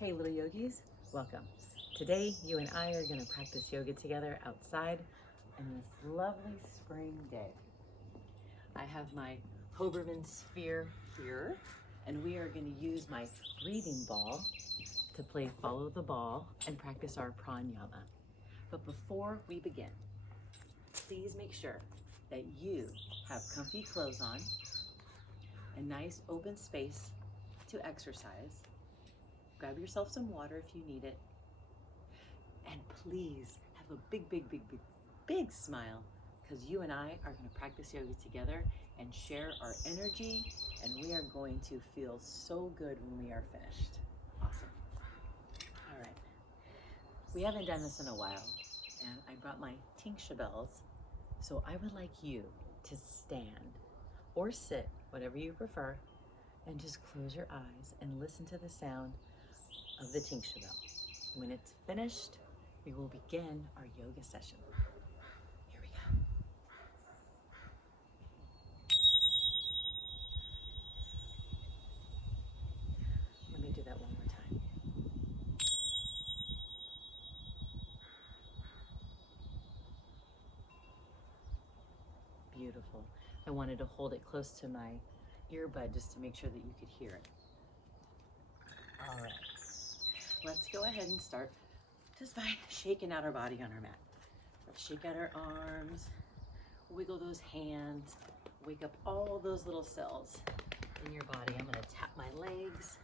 Hey little yogis, welcome. Today you and I are going to practice yoga together outside in this lovely spring day. I have my Hoberman sphere here, and we are going to use my breathing ball to play follow the ball and practice our pranayama. But before we begin, please make sure that you have comfy clothes on, a nice open space to exercise. Grab yourself some water if you need it. And please have a big smile, because you and I are going to practice yoga together and share our energy, and we are going to feel so good when we are finished. Awesome. All right. We haven't done this in a while, and I brought my tingsha bells. So I would like you to stand or sit, whatever you prefer, and just close your eyes and listen to the sound of the tingsha bell. When it's finished, we will begin our yoga session. Here we go. Let me do that one more time. Beautiful. I wanted to hold it close to my earbud just to make sure that you could hear it. All right. Let's go ahead and start just by shaking out our body on our mat. Let's shake out our arms, wiggle those hands, wake up all those little cells in your body. I'm gonna tap my legs,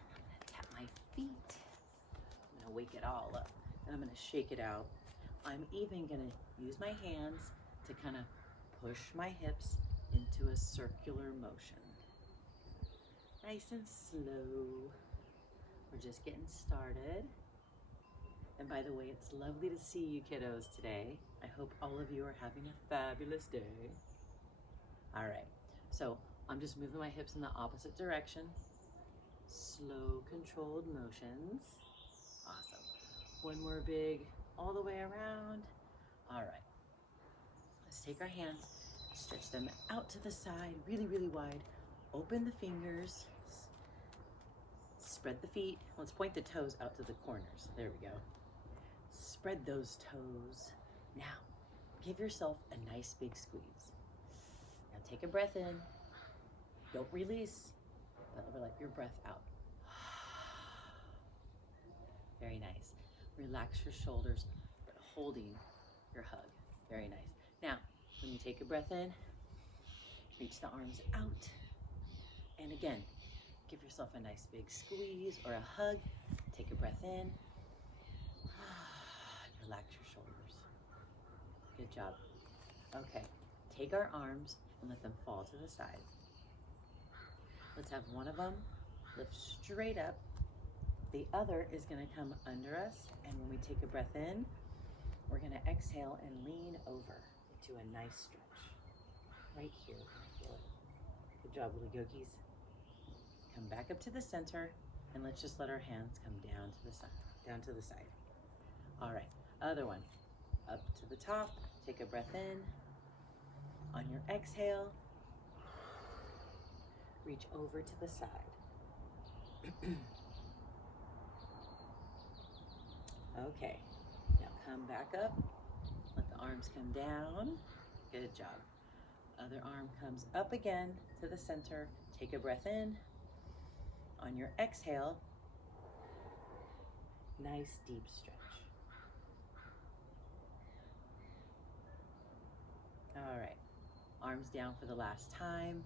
tap my feet. I'm gonna wake it all up, and I'm gonna shake it out. I'm even gonna use my hands to kind of push my hips into a circular motion. Nice and slow. We're just getting started. And by the way, it's lovely to see you kiddos today. I hope all of you are having a fabulous day. All right, so I'm just moving my hips in the opposite direction. Slow, controlled motions. Awesome. One more big, all the way around. All right, let's take our hands, stretch them out to the side, really wide. Open the fingers, spread the feet. Let's point the toes out to the corners. There we go. Spread those toes. Now, give yourself a nice big squeeze. Now take a breath in. Don't release, but let your breath out. Very nice. Relax your shoulders, but holding your hug. Very nice. Now, when you take a breath in, reach the arms out. And again, give yourself a nice big squeeze or a hug. Take a breath in. Relax your shoulders. Good job. Okay, take our arms and let them fall to the side. Let's have one of them lift straight up. The other is gonna come under us, and when we take a breath in, we're gonna exhale and lean over into a nice stretch. Right here, feel it. Good job, little yogis. Come back up to the center, and let's just let our hands come down to the side, down to the side. All right, other one. Up to the top, take a breath in. On your exhale, reach over to the side. Okay, now come back up. Let the arms come down. Good job. Other arm comes up again to the center. Take a breath in. On your exhale, nice deep stretch. All right, arms down for the last time.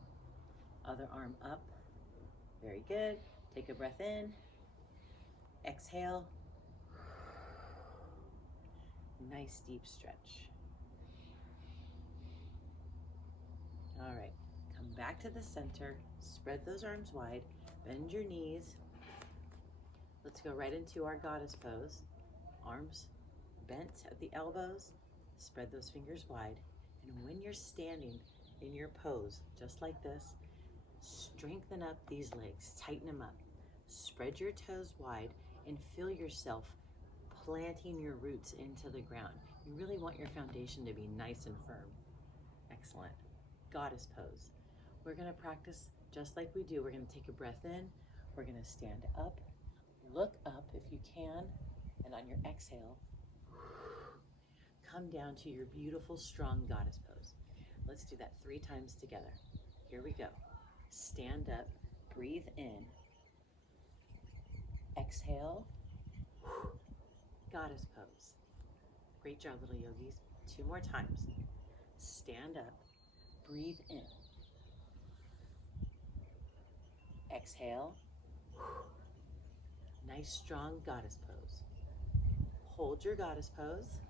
Other arm up. Very good. Take a breath in. Exhale. Nice deep stretch. All right, come back to the center. Spread those arms wide. Bend your knees. Let's go right into our goddess pose. Arms bent at the elbows. Spread those fingers wide. And when you're standing in your pose, just like this, strengthen up these legs, tighten them up. Spread your toes wide and feel yourself planting your roots into the ground. You really want your foundation to be nice and firm. Excellent. Goddess pose. We're gonna practice just like we do. We're gonna take a breath in. We're gonna stand up, Look up if you can, and on your exhale, come down to your beautiful, strong goddess pose. Let's do that 3 times together. Here we go. Stand up, breathe in, exhale, goddess pose. Great job, little yogis. 2 more times. Stand up, breathe in, exhale, nice strong goddess pose. Hold your goddess pose.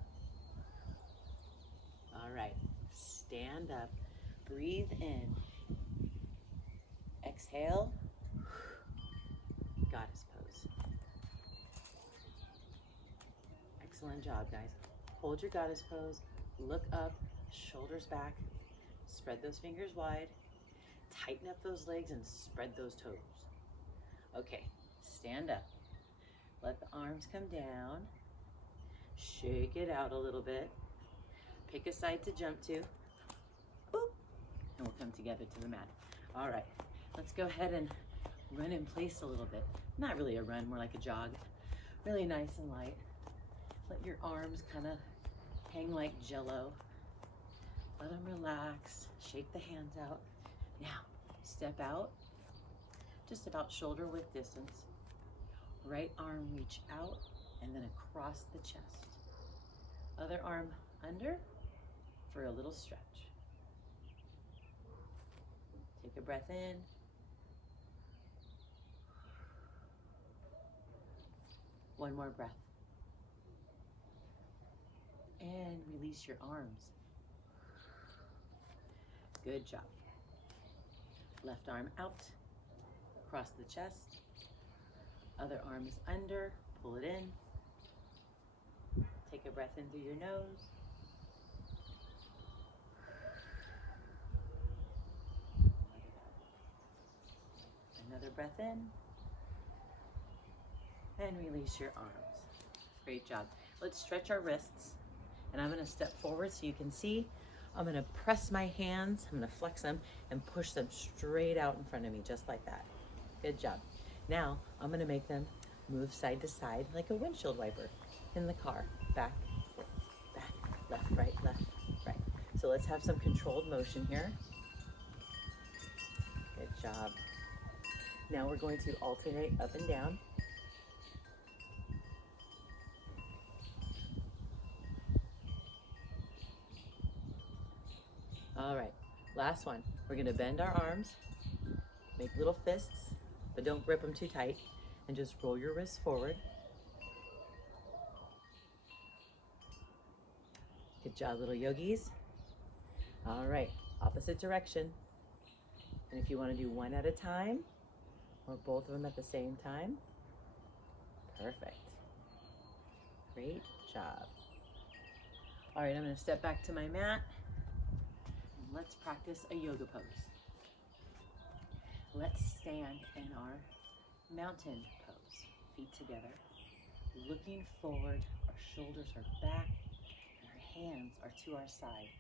All right, stand up, breathe in, exhale, goddess pose. Excellent job, guys. Hold your goddess pose, look up, shoulders back, spread those fingers wide, tighten up those legs and spread those toes. Okay, stand up. Let the arms come down. Shake it out a little bit. Pick a side to jump to. Boop. And we'll come together to the mat. All right, let's go ahead and run in place a little bit. Not really a run, more like a jog. Really nice and light. Let your arms kind of hang like jello. Let them relax. Shake the hands out. Now, step out, just about shoulder width distance. Right arm reach out and then across the chest. Other arm under for a little stretch. Take a breath in. One more breath. And release your arms. Good job. Left arm out, across the chest. Other arm is under, pull it in. Take a breath in through your nose. Let it out. Another breath in. And release your arms. Great job. Let's stretch our wrists. And I'm gonna step forward so you can see. I'm gonna press my hands, I'm gonna flex them and push them straight out in front of me, just like that. Good job. Now, I'm gonna make them move side to side like a windshield wiper in the car. Back, forth, back, left, right, left, right. So let's have some controlled motion here. Good job. Now we're going to alternate up and down. All right, last one. We're gonna bend our arms, make little fists, but don't grip them too tight, and just roll your wrists forward. Good job, little yogis. All right, opposite direction. And if you wanna do one at a time, or both of them at the same time, perfect. Great job. All right, I'm gonna step back to my mat. Let's practice a yoga pose. Let's stand in our mountain pose. Feet together, looking forward, our shoulders are back, and our hands are to our side.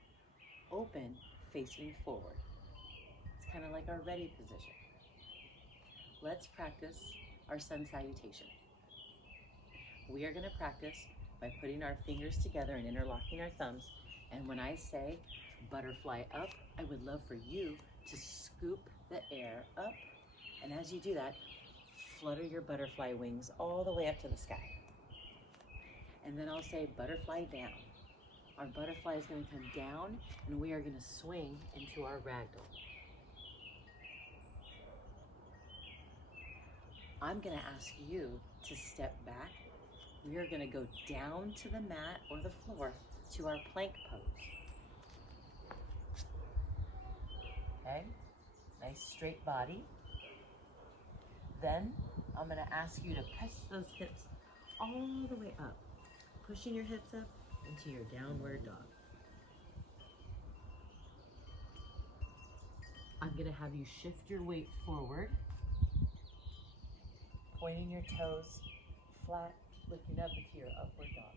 Open, facing forward. It's kind of like our ready position. Let's practice our sun salutation. We are gonna practice by putting our fingers together and interlocking our thumbs. And when I say butterfly up, I would love for you to scoop the air up. And as you do that, flutter your butterfly wings all the way up to the sky. And then I'll say butterfly down. Our butterfly is going to come down and we are going to swing into our ragdoll. I'm going to ask you to step back. We are going to go down to the mat or the floor to our plank pose. Okay, nice straight body. Then I'm gonna ask you to press those hips all the way up, pushing your hips up into your downward dog. I'm gonna have you shift your weight forward, pointing your toes flat, looking up into your upward dog.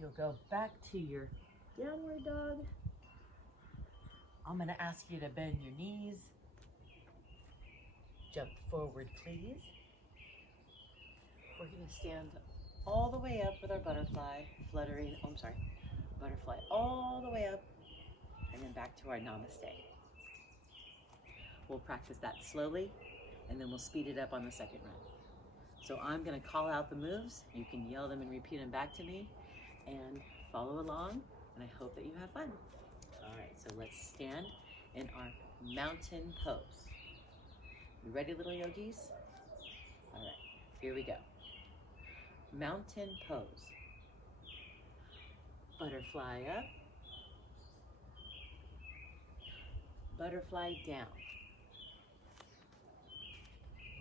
You'll go back to your downward dog. I'm gonna ask you to bend your knees, Jump forward, please. We're going to stand all the way up with our butterfly, fluttering, butterfly all the way up, and then back to our namaste. We'll practice that slowly, and then we'll speed it up on the second run. So I'm going to call out the moves. You can yell them and repeat them back to me, and follow along, and I hope that you have fun. All right, so let's stand in our mountain pose. You ready, little yogis? All right, here we go. Mountain pose. Butterfly up. Butterfly down.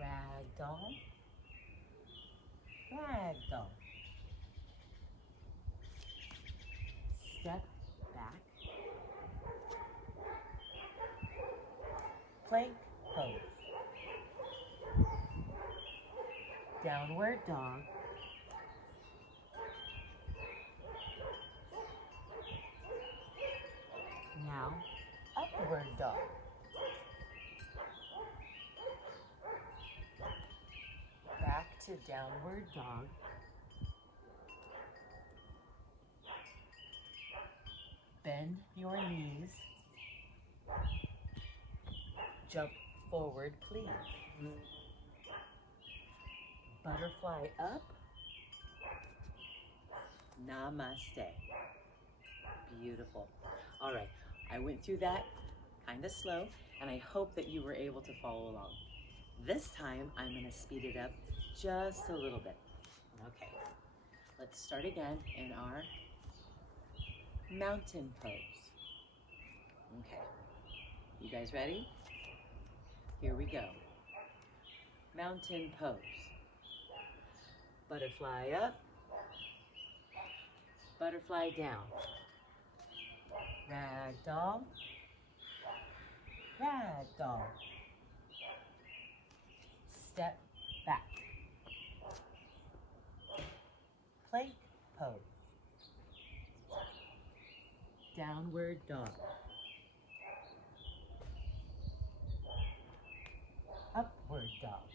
Ragdoll. Ragdoll. Step back. Plank pose. Downward dog. Now, upward dog. Back to downward dog. Bend your knees. Jump forward, please. Butterfly up. Namaste. Beautiful. All right, I went through that kind of slow, and I hope that you were able to follow along. This time, I'm going to speed it up just a little bit. Okay, let's start again in our mountain pose. Okay, you guys ready? Here we go. Mountain pose. Butterfly up. Butterfly down. Ragdoll. Ragdoll. Step back. Plank pose. Downward dog. Upward dog.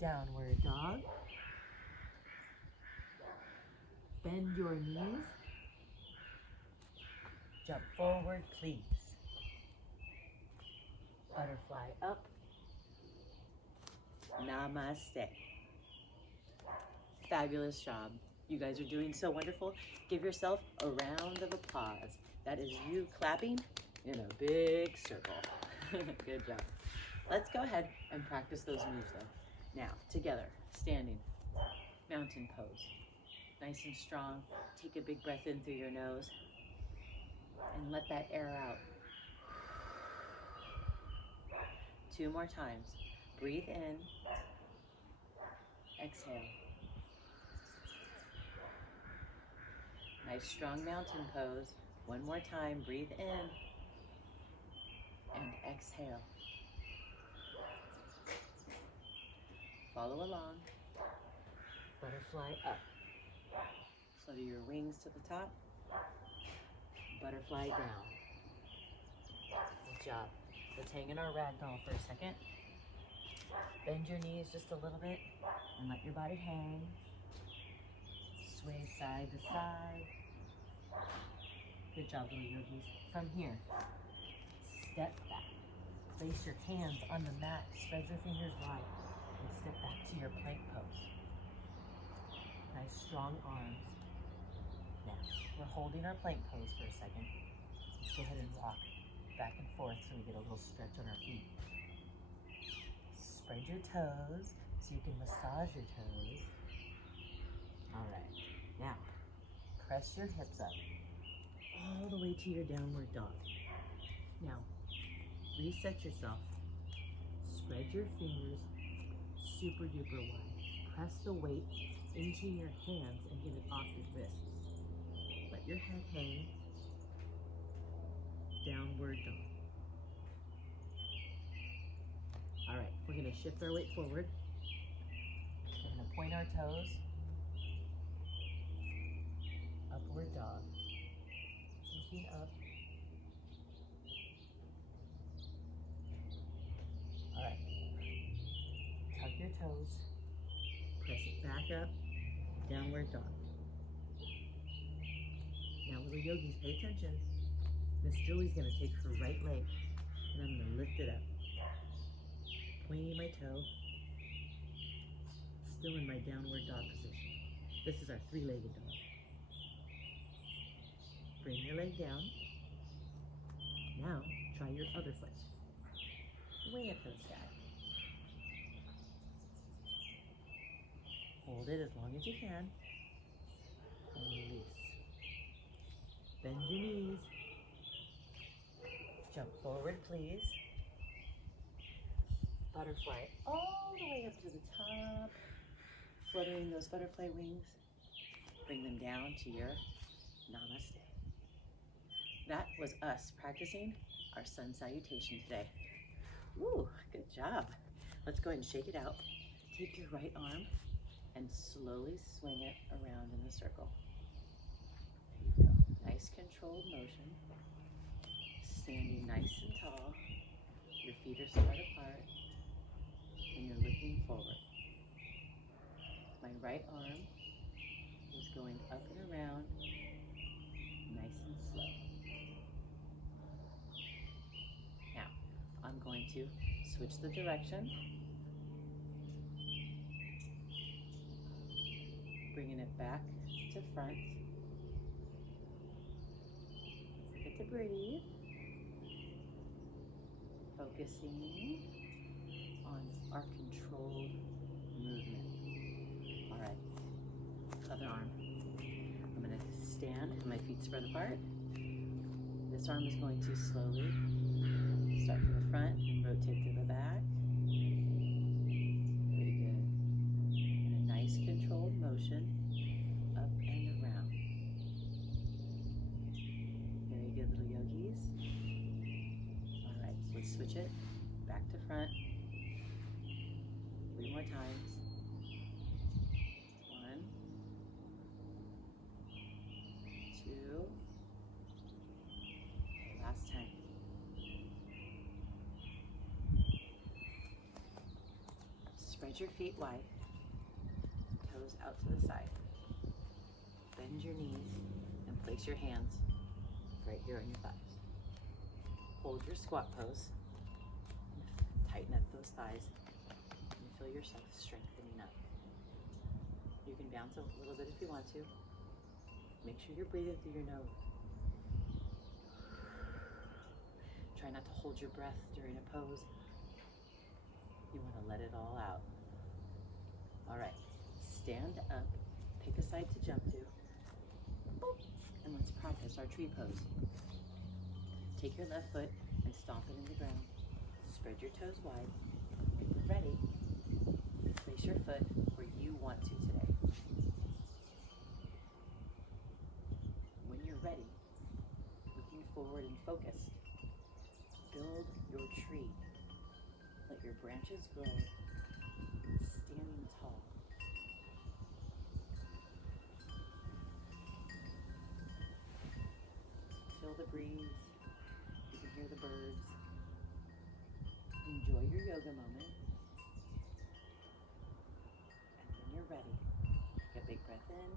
Downward dog. Bend your knees. Jump forward, please. Butterfly up. Namaste. Fabulous job. You guys are doing so wonderful. Give yourself a round of applause. That is you clapping in a big circle. Good job. Let's go ahead and practice those moves though. Now, together, standing, mountain pose. Nice and strong. Take a big breath in through your nose and let that air out. 2 more times. Breathe in. Exhale. Nice strong mountain pose. 1 more time. Breathe in and exhale. Follow along. Butterfly up. Flutter your wings to the top. Butterfly down. Good job. Let's hang in our ragdoll for a second. Bend your knees just a little bit and let your body hang. Sway side to side. Good job, little yogis. From here, step back. Place your hands on the mat. Spread your fingers wide and step back to your plank pose. Nice strong arms. Now, we're holding our plank pose for a second. Let's go ahead and walk back and forth so we get a little stretch on our feet. Spread your toes so you can massage your toes. All right, now press your hips up all the way to your downward dog. Now, reset yourself. Spread your fingers super duper wide. Press the weight into your hands and get it off your wrists. Let your head hang. Downward dog. All right, we're gonna shift our weight forward. We're gonna point our toes. Upward dog. Looking up. back up, downward dog. Now little yogis, pay attention. Miss Julie's gonna take her right leg and I'm gonna lift it up. Pointing my toe, still in my downward dog position. This is our three-legged dog. Bring your leg down. Now, try your other foot. Way up to the sky. Hold it as long as you can. And release. Bend your knees. Jump forward, please. Butterfly all the way up to the top. Fluttering those butterfly wings. Bring them down to your namaste. That was us practicing our sun salutation today. Woo, good job. Let's go ahead and shake it out. Take your right arm and slowly swing it around in a circle. There you go. Nice controlled motion. Standing nice and tall. Your feet are spread apart and you're looking forward. My right arm is going up and around, nice and slow. Now, I'm going to switch the direction, bringing it back to front. Let's get to breathe. Focusing on our controlled movement. All right, other arm. I'm gonna stand and my feet spread apart. This arm is going to slowly start from the front and rotate to the back. Very good. In a nice controlled motion, up and around. Very good, little yogis. All right, let's switch it back to front. 3 more times. 1, 2, and last time. Spread your feet wide, toes out to the side. Bend your knees and place your hands right here on your thighs. Hold your squat pose. Tighten up those thighs and feel yourself strengthening up. You can bounce a little bit if you want to. Make sure you're breathing through your nose. Try not to hold your breath during a pose. You want to let it all out. All right, stand up, pick a side to jump to, and let's practice our tree pose. Take your left foot and stomp it in the ground. Spread your toes wide. When you're ready, place your foot where you want to today. When you're ready, looking forward and focused, build your tree. Let your branches grow, standing tall. Feel the breeze. You can hear the birds. Enjoy your yoga moment. And when you're ready, take a big breath in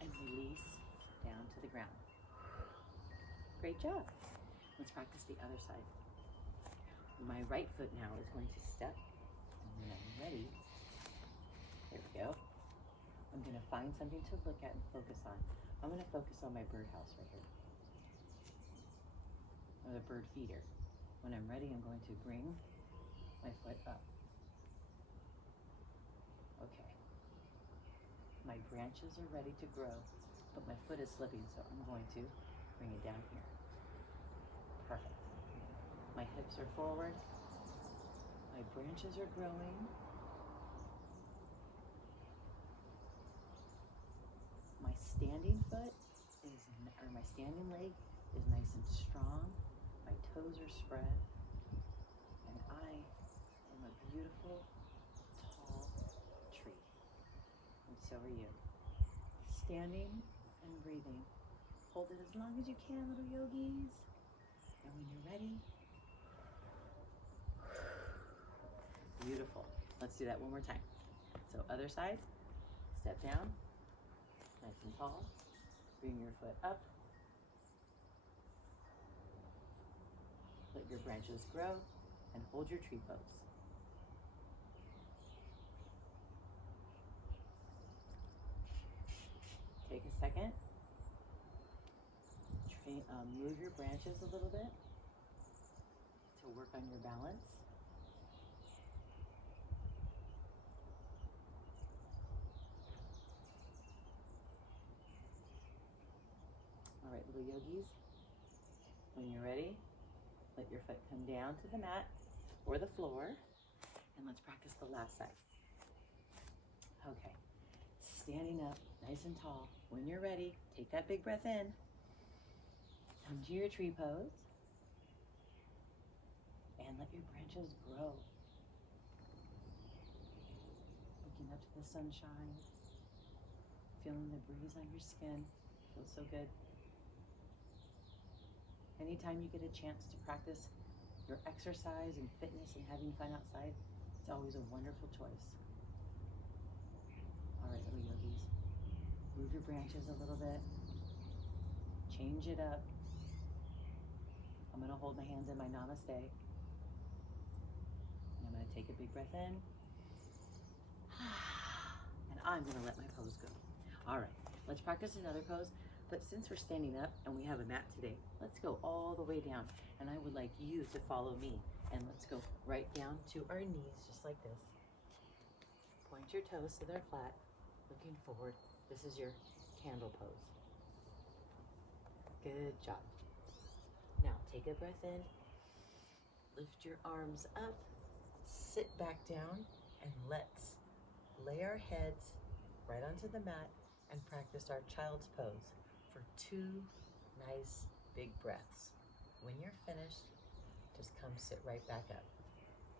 and release down to the ground. Great job. Let's practice the other side. My right foot now is going to step, and when I'm ready, there we go. I'm going to find something to look at and focus on. I'm going to focus on my birdhouse right here, or the bird feeder. When I'm ready, I'm going to bring my foot up. Okay. My branches are ready to grow, but my foot is slipping, so I'm going to bring it down here. Perfect. My hips are forward. My branches are growing. My standing foot is, or my standing leg is nice and strong. My toes are spread. And I am a beautiful, tall tree. And so are you. Standing and breathing. Hold it as long as you can, little yogis. And when you're ready, beautiful. Let's do that one more time. So other side, step down, nice and tall. Bring your foot up. Let your branches grow and hold your tree pose. Take a second. Move your branches a little bit to work on your balance. All right, little yogis, when you're ready, let your foot come down to the mat or the floor, and let's practice the last side. Okay, standing up nice and tall. When you're ready, take that big breath in. Come to your tree pose, and let your branches grow. Looking up to the sunshine, feeling the breeze on your skin. Feels so good. Anytime you get a chance to practice your exercise and fitness and having fun outside, it's always a wonderful choice. All right, little yogis, move your branches a little bit, change it up. I'm gonna hold my hands in my namaste. And I'm gonna take a big breath in. And I'm gonna let my pose go. All right, let's practice another pose. But since we're standing up and we have a mat today, let's go all the way down. And I would like you to follow me. And let's go right down to our knees, just like this. Point your toes so they're flat, looking forward. This is your candle pose. Good job. Now take a breath in, lift your arms up, sit back down, and let's lay our heads right onto the mat and practice our child's pose for 2 nice big breaths. When you're finished, just come sit right back up.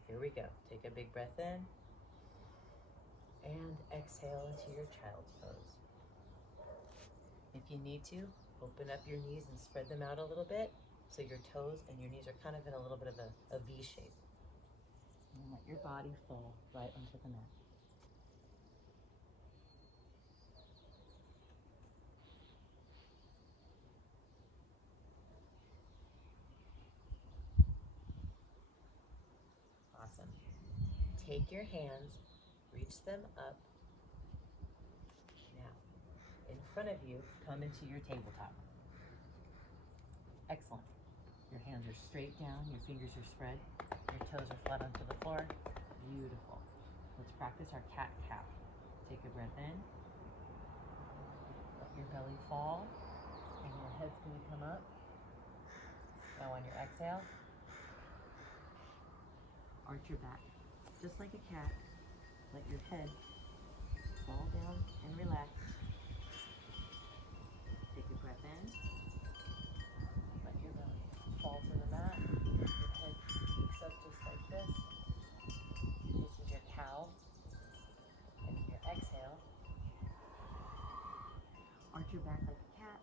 Here we go. Take a big breath in and exhale into your child's pose. If you need to, open up your knees and spread them out a little bit so your toes and your knees are kind of in a little bit of a V shape. And let your body fall right onto the mat. Awesome. Take your hands, reach them up. Now, in front of you, come into your tabletop. Excellent. Your hands are straight down, your fingers are spread, your toes are flat onto the floor. Beautiful. Let's practice our cat-cow. Take a breath in. Let your belly fall, and your head's going to come up. Now on your exhale, arch your back. Just like a cat, let your head fall down and relax. Take a breath in. Let your belly fall to the mat. Your head peeks up just like this. This is your cow. And your exhale, arch your back like a cat.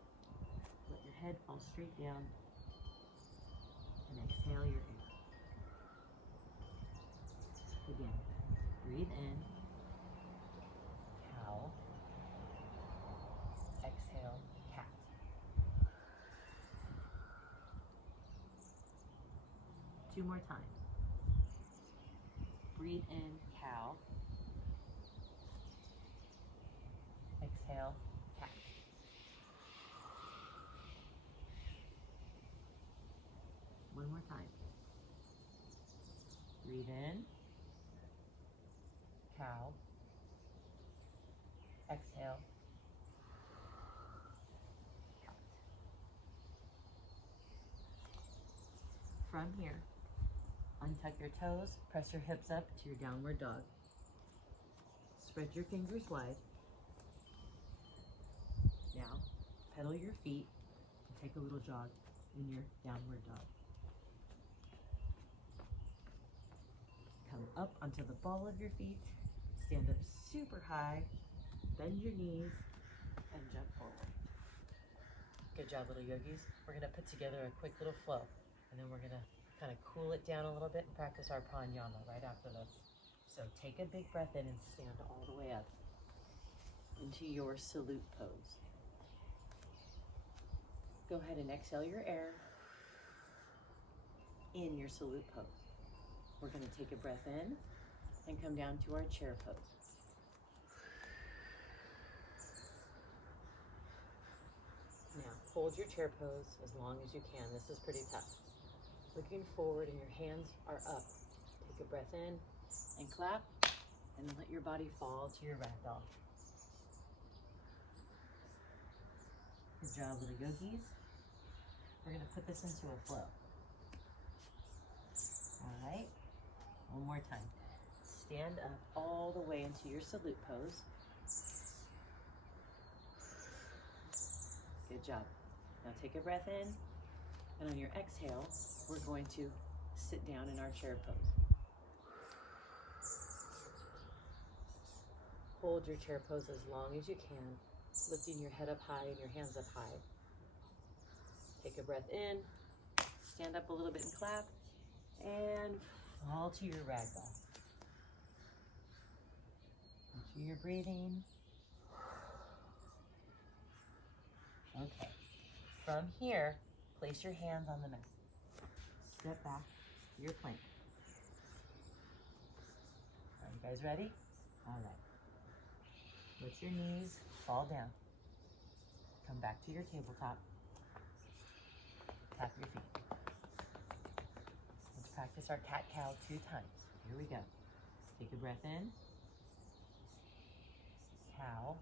Let your head fall straight down. And exhale your air. Again, breathe in, cow. Exhale, cat. Two more times. Breathe in, cow. Exhale, cat. One more time. Breathe in, cow. Exhale, cat. From here, untuck your toes, press your hips up to your downward dog. Spread your fingers wide. Now, pedal your feet and take a little jog in your downward dog. Come up onto the ball of your feet, stand up super high, bend your knees, and jump forward. Good job, little yogis. We're gonna put together a quick little flow, and then we're gonna kind of cool it down a little bit and practice our pranayama right after this. So take a big breath in and stand all the way up into your salute pose. Go ahead and exhale your air in your salute pose. We're going to take a breath in and come down to our chair pose. Now hold your chair pose as long as you can. This is pretty tough. Looking forward and your hands are up. Take a breath in and clap and let your body fall to your ragdoll. Good job, little yogis. We're going to put this into a flow. All right, one more time. Stand up all the way into your salute pose. Good job. Now take a breath in, and on your exhale, we're going to sit down in our chair pose. Hold your chair pose as long as you can, lifting your head up high and your hands up high. Take a breath in, stand up a little bit and clap, and fall to your ragdoll. Make sure you're breathing. Okay. From here, place your hands on the mat. Step back to your plank. Are you guys ready? All right. Let your knees fall down. Come back to your tabletop. Tap your feet. Let's practice our cat-cow 2 times. Here we go. Take a breath in. Cow.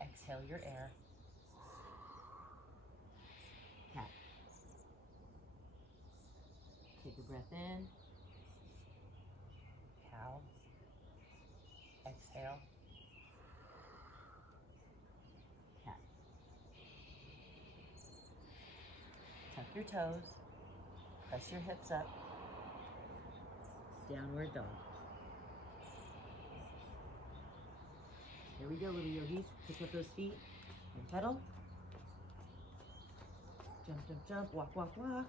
Exhale your air. Cat. Take a breath in. Cow. Exhale. Cat. Tuck your toes. Press your hips up. Downward dog. Here we go, little yogis. Pick up those feet and pedal. Jump, jump, jump. Walk, walk, walk.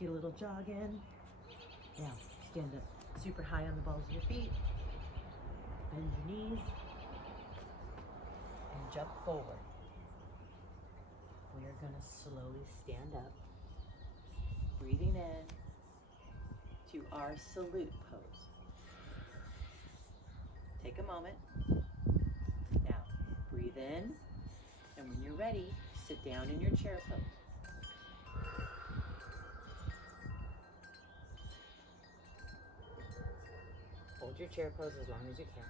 Get a little jog in. Now, stand up super high on the balls of your feet. Bend your knees. And jump forward. We are going to slowly stand up. Breathing in to our salute pose. Take a moment. Now, breathe in, and when you're ready, sit down in your chair pose. Hold your chair pose as long as you can.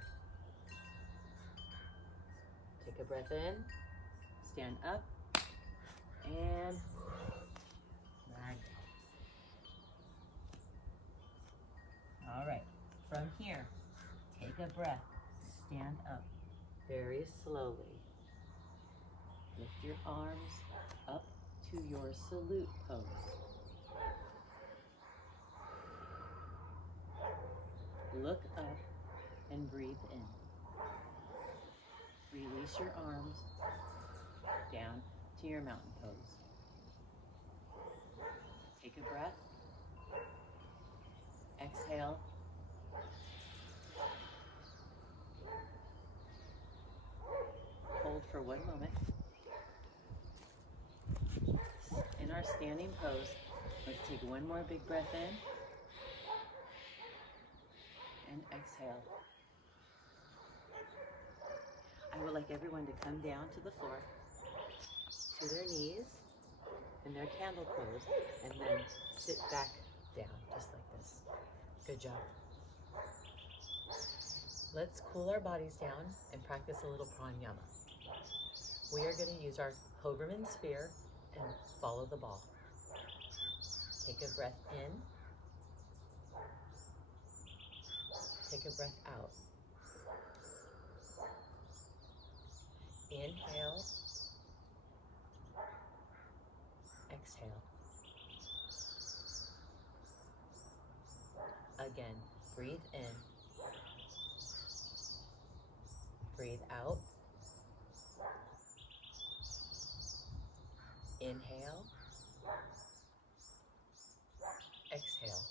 Take a breath in, stand up, and ragdoll. All right, from here, take a breath, stand up very slowly. Lift your arms up to your salute pose. Look up and breathe in. Release your arms down to your mountain pose. Take a breath. Exhale. Hold for 1 moment. In our standing pose, let's take 1 more big breath in. And exhale. I would like everyone to come down to the floor, to their knees, in their candle pose, and then sit back down, just like this. Good job. Let's cool our bodies down and practice a little pranayama. We are going to use our Hoberman sphere and follow the ball. Take a breath in. Take a breath out. Inhale. Exhale. Again, breathe in. Breathe out. Inhale. Exhale.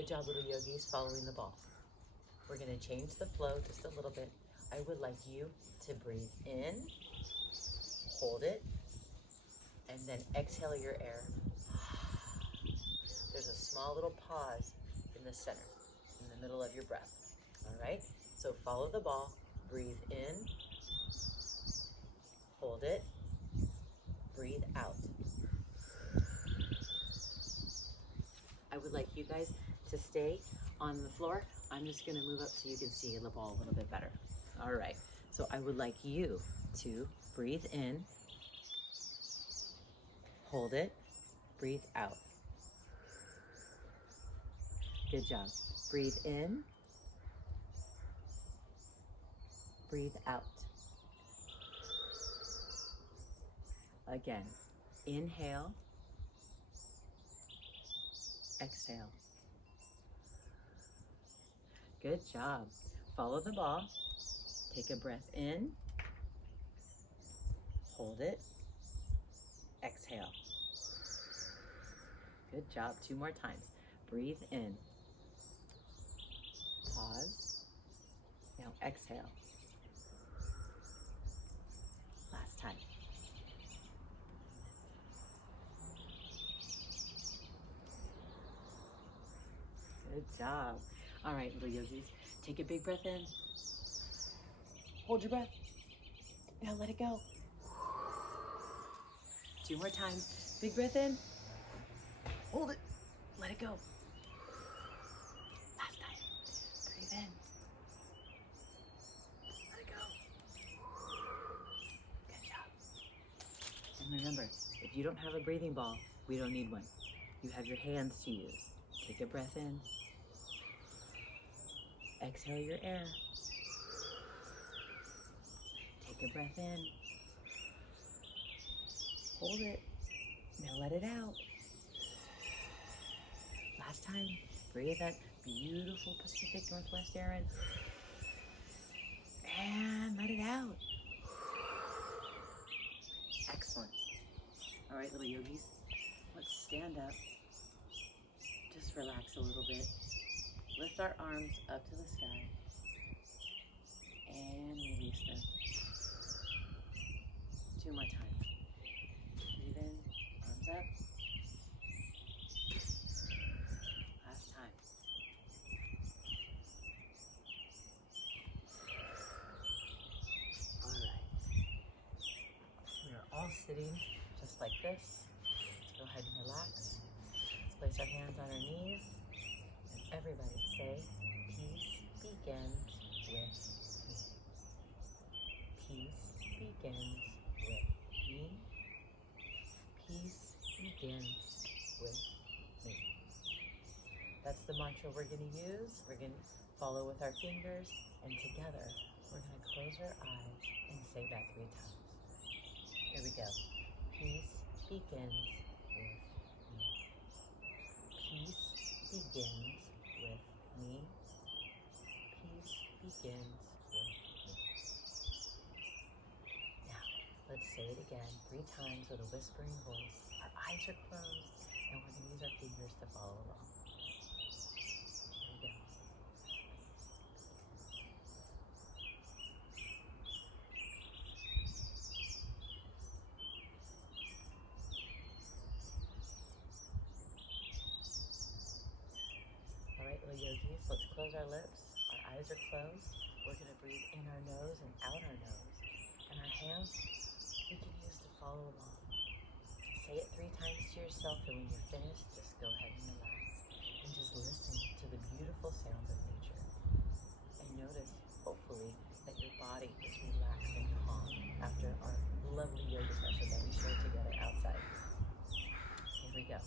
Good job, little yogis, following the ball. We're gonna change the flow just a little bit. I would like you to breathe in, hold it, and then exhale your air. There's a small little pause in the center, in the middle of your breath. All right? So follow the ball, breathe in, hold it, breathe out. I would like you guys to stay on the floor. I'm just gonna move up so you can see the ball a little bit better. All right, so I would like you to breathe in, hold it, breathe out. Good job. Breathe in, breathe out. Again, inhale, exhale. Good job. Follow the ball. Take a breath in, hold it, exhale. Good job. 2 more times. Breathe in, pause. Now exhale. Last time. Good job. All right, little yogis, take a big breath in. Hold your breath. Now let it go. 2 more times. Big breath in. Hold it. Let it go. Last time. Breathe in. Let it go. Good job. And remember, if you don't have a breathing ball, we don't need one. You have your hands to use. Take a breath in. Exhale your air. Take a breath in. Hold it. Now let it out. Last time. Breathe that beautiful Pacific Northwest air in. And let it out. Excellent. All right, little yogis, let's stand up. Just relax a little bit. Lift our arms up to the sky. And release them. 2 more times. Breathe in, arms up. Last time. All right. We are all sitting just like this. Let's go ahead and relax. Let's place our hands on our knees. And everybody say, peace begins with me. Peace begins with me. Peace begins with me. That's the mantra we're going to use. We're going to follow with our fingers, and together we're going to close our eyes and say that 3 times. Here we go. Peace begins with me. Peace begins with me. Peace begins with me. Now, let's say it again 3 times with a whispering voice. Our eyes are closed, and we're going to use our fingers to follow along. Here we go. All right, little yogis, let's close our lips. Our eyes are closed. We're going to breathe in our nose and out our nose. And our hands, we can use to follow along. Say it 3 times to yourself, and when you're finished, just go ahead and relax. And just listen to the beautiful sounds of nature. And notice, hopefully, that your body is relaxed and calm after our lovely yoga session that we shared together outside. Here we go.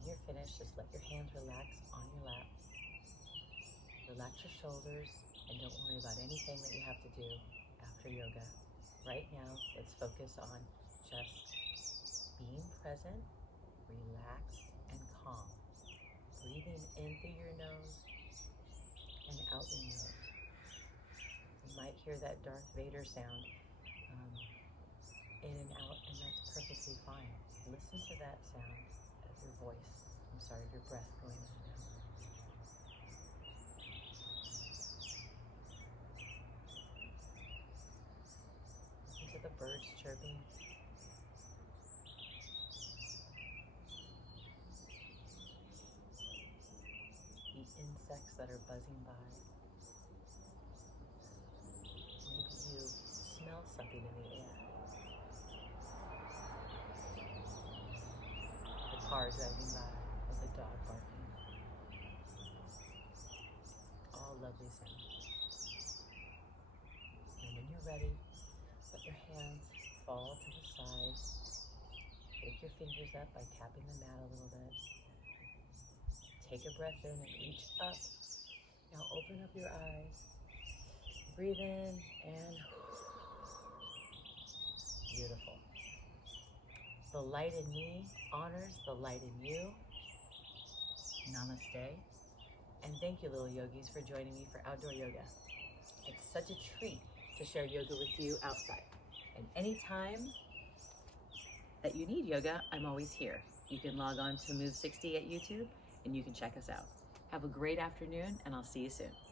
When you're finished, just let your hands relax on your lap. Relax your shoulders and don't worry about anything that you have to do after yoga. Right now, let's focus on just being present, relaxed, and calm. Breathing in through your nose and out your nose. You might hear that Darth Vader sound in and out, and that's perfectly fine. Listen to that sound of your voice. I'm sorry, of your breath going in and out. Listen to the birds chirping. The insects that are buzzing by. Maybe you smell something in the air. The car driving by, or the dog barking. All lovely sounds. And when you're ready, let your hands fall to the side. Pick your fingers up by tapping the mat a little bit. Take a breath in and reach up. Now open up your eyes. Breathe in and beautiful. The light in me honors the light in you. Namaste. And thank you, little yogis, for joining me for outdoor yoga. It's such a treat to share yoga with you outside. And anytime that you need yoga, I'm always here. You can log on to Move 60 at YouTube and you can check us out. Have a great afternoon, and I'll see you soon.